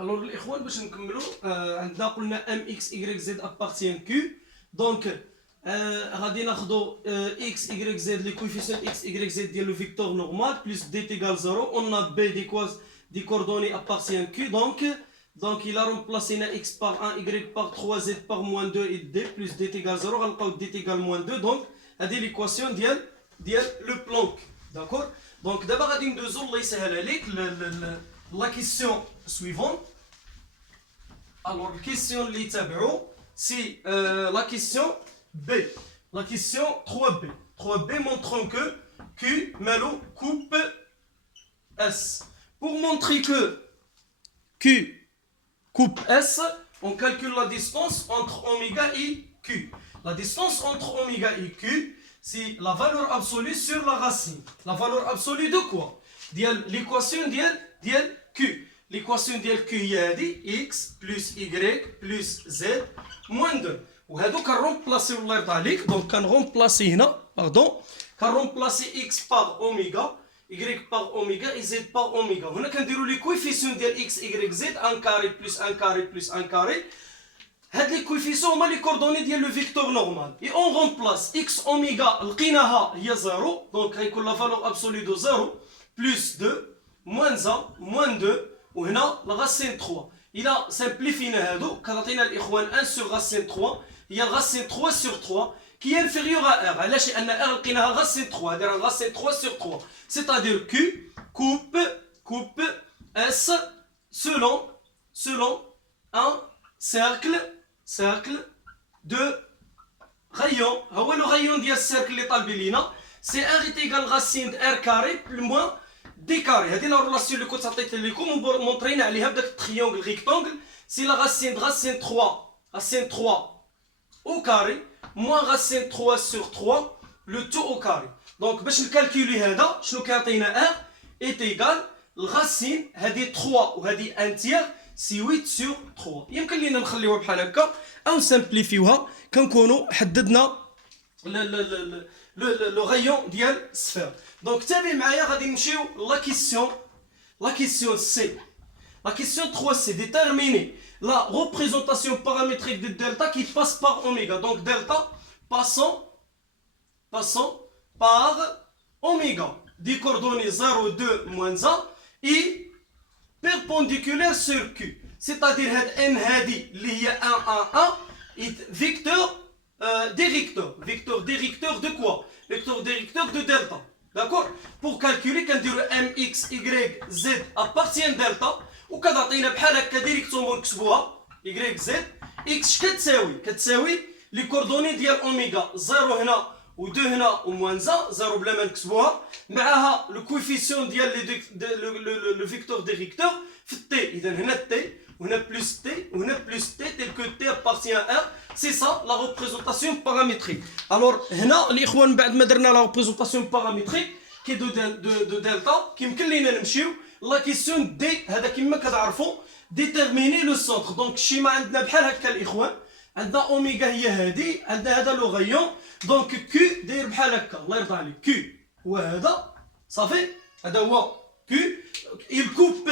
الوغ الاخوان باش نكملوا عندنا قلنا ام اكس اي زد ابارتيان كيو دونك غادي ناخذوا اكس اي زد لي كويفيسيون اكس اي زد ديال لو فيكتور نورمال بلس دي تيغال 0 اون ا بي دي coordonnées appartient Q donc il a remplacé x par 1 y par 3 z par moins 2 et d plus d égale 0 غنلقاو d égale moins 2 donc هذه l'équation ديال le Planck d'accord donc d'abord غادي ندوزو الله يسهل عليك la question suivante alors la question اللي تابعوا c'est la question B la question 3B 3B montrant que Q malo coupe S. Pour montrer que Q coupe S, on calcule la distance entre oméga et Q. La distance entre oméga et Q, c'est la valeur absolue sur la racine. La valeur absolue de quoi? L'équation de Q. L'équation de Q est x plus y plus z moins 2. وهادو كنرومبلاسيو الله يرضى عليك دونك كنرومبلاسي هنا باردون كنرومبلاسي x par oméga y par oméga et z par oméga. هنا كنديروا لي كويفيسيون ديال x y z 1 carré plus 1 carré plus 1 carré. هاد لي كويفيسيون هما لي كوردوني ديال لو فيكتور نورمال. اي اون رومبلاس x اوميغا لقيناها هي 0 دونك غيكون لا فالور ابسولي دو 0 بلس 2 موان 1 موان 2 وهنا لا غاسين 3. الى سامبليفينا هادو كتعطينا الاخوان 1 سور غاسين 3 هي غاسين 3 سور 3 qui est inférieur à R. علاش؟ لأن R لقيناها غاسين 3 دايره غاسين 3 sur 3 c'est-à-dire Q coupe S selon un cercle de rayon. هو le rayon ديال السيركل اللي طالبين لينا c'est R est égal racine R carré plus moins D carré. هذه لا ريلاسيون اللي كنت عطيت لكم ومونطرينا عليها بداك التريونغل ريكتونغل سي لا racine 3 au carré moins racine 3 sur 3 le tout au carré. Donc باش نكالكولي هذا شنو كيعطينا R est égal الغاسين هذه 3 وهذه 1 تيغ سي 8 sur 3. يمكن لينا نخليوها بحال هكا او نسامبليفيوها كنكونوا حددنا لو غايون ديال السفير. دونك تابع معايا غادي نمشيو لا كيسيون سي. La question 3C, déterminer la représentation paramétrique de delta qui passe par oméga. Donc delta passant par oméga. Des coordonnées 0, 2, moins 1 et perpendiculaire sur Q. C'est-à-dire n هادي اللي هي 1, 1, 1 est vecteur directeur de quoi? Vecteur directeur de delta. D'accord? Pour calculer, quand on dit mx, y, z appartient delta, وكتعطينا بحال هكا ديريكتومون نكتبوها y z x كتساوي لي كوردوني ديال اوميغا 0 هنا و2 هنا وموان 0 بلا ما نكتبوها معاها لو كويفيسيون ديال لو فيكتور ديريكتور في التي. اذا هنا التي وهنا بلس تي وهنا بلس تي تيل كو تي ابارتيان ار سي سا لا ريبريزونطاسيون بارامتريك. الوغ هنا الاخوان بعد ما درنا لا ريبريزونطاسيون بارامتريك كي دو دلتا كيمكن لينا نمشيو لا كيسيون دي. هذا كما كتعرفوا ديتيرميني لو سونتر. دونك الشيما عندنا بحال هكا الاخوان عندنا اوميغا هي هادي عندنا هذا لو غايون دونك كيو داير بحال هكا الله يرضى عليك كيو هو هذا صافي هذا هو كيو il coupe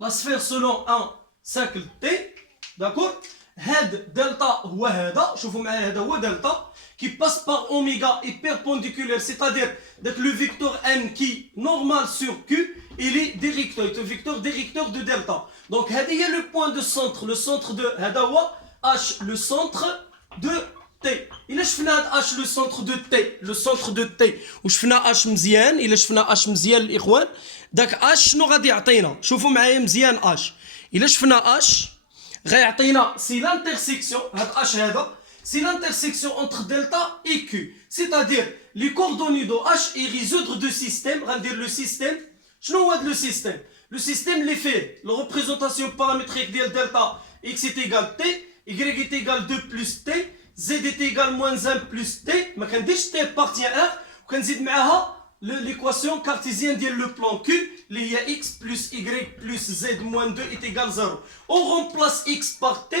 la sphère selon un cercle T d'accord. هاد دلتا هو هذا شوفوا معايا هذا هو دلتا qui passe par oméga et perpendiculaire, c'est-à-dire le vecteur n qui normal sur Q, il est directeur, il est un vecteur directeur de delta. Donc, il y a le point de centre, le centre de H, le centre de T. Il a H, le centre de T, ou je fais H مزيان, il a H مزيان الإخوان. Donc H شنو غادي يعطينا؟ شوفوا معايا مزيان H. il a H غيعطينا سي l'intersection هاد H هذا c'est l'intersection entre delta et Q. C'est-à-dire, les coordonnées de H et résoudre de système, dire le système. Je ne vois le système. Le système, l'effet, la représentation paramétrique de delta, x est égal t, y est égal 2 plus t, z est égal moins 1 plus t. Mais quand t appartient à R, quand z l'équation cartésienne de le plan Q, il y a x plus y plus z moins 2 est égal 0. On remplace x par t,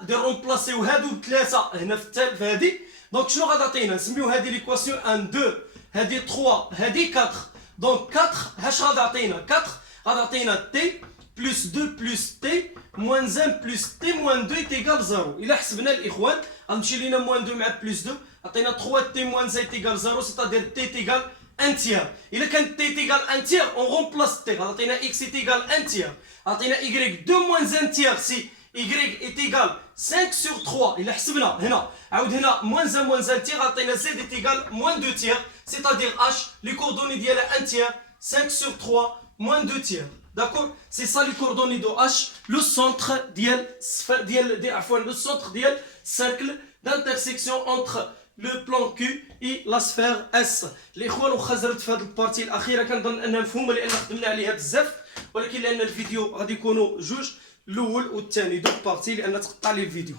غادي نرومبلاسيو هادو ثلاثه هنا في هادي دونك شنو غتعطينا نسميو هادي ليكواسيون 1 2 هادي 3 هادي 4 دونك 4 هاش غتعطينا 4 غادي عطينا تي بلس 2 بلس تي موان 1 بلس تي موان 2 تيكال 0. الا حسبنا الاخوان غنمشي لينا موان 2 مع بلس 2 عطينا 3 تي موان زي تيكال 0 سيتادير تي تيكال 1 تيار. الا كانت تي تيكال 1 تيار اون رومبلاس تي غادي عطينا اكس تيكال 1 تيار عطينا y 2 موان 1 تيار سي y est égal 5 sur 3. الا حسبنا هنا عاود هنا موان 1 موان 1 تيار عطينا z est égal موان 2 تيار c'est-à-dire h les coordonnées ديالها 1 تيار 5 sur 3 moins 2 tiers. D'accord? C'est ça les coordonnées de H, le centre le centre du cercle d'intersection entre le plan Q et la sphère S. الاخوان وخزرت في هذه البارتي الاخيره كنظن انها مفهومه لان خدمنا عليها بزاف ولكن لان الفيديو غادي يكونوا جوج الاول والثاني دو بارتي لان تقطع لي الفيديو.